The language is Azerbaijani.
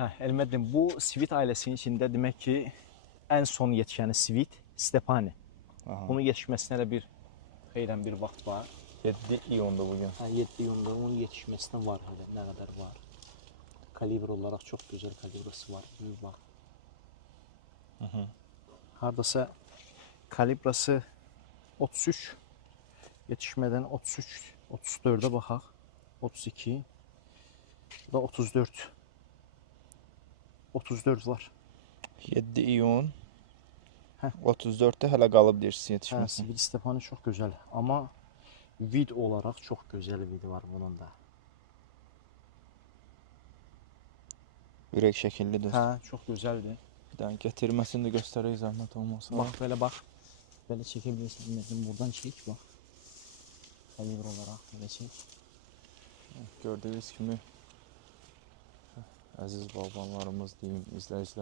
Elməddin, bu Svit ailəsinin içində demək ki, ən son yetişəni Svit Stepani. Aha. Bunun yetişməsinə də xeylən bir vaxt var. 7 iyundur bugün. 7 iyunda onun yetişməsinə var hələ, nə qədər var. Kalibr olaraq çox gözəl kalibrası var. Bir bax. Hardasa kalibrası 33, yetişmədən 33, 34'e baxaq. 32, bu da 34. 34 var. 7 iyun. Hə. 34'te hələ qalıb deyirsən Hə, yetişməsin. Svit Stepani çox gözəl, amma vid olaraq çox gözəl vidi var bunun da. Ürək şəkillidir. Hə, çox gözəldir. Bir dənə gətirməsini də göstərək zəhmət olmasa. Bax belə bax. Belə çəkə bilirsiniz. Buradan çək bax. Kalibr olaraq belə çək. Gördüyünüz kimi əziz balbanlarımız deyim, izləyicilər.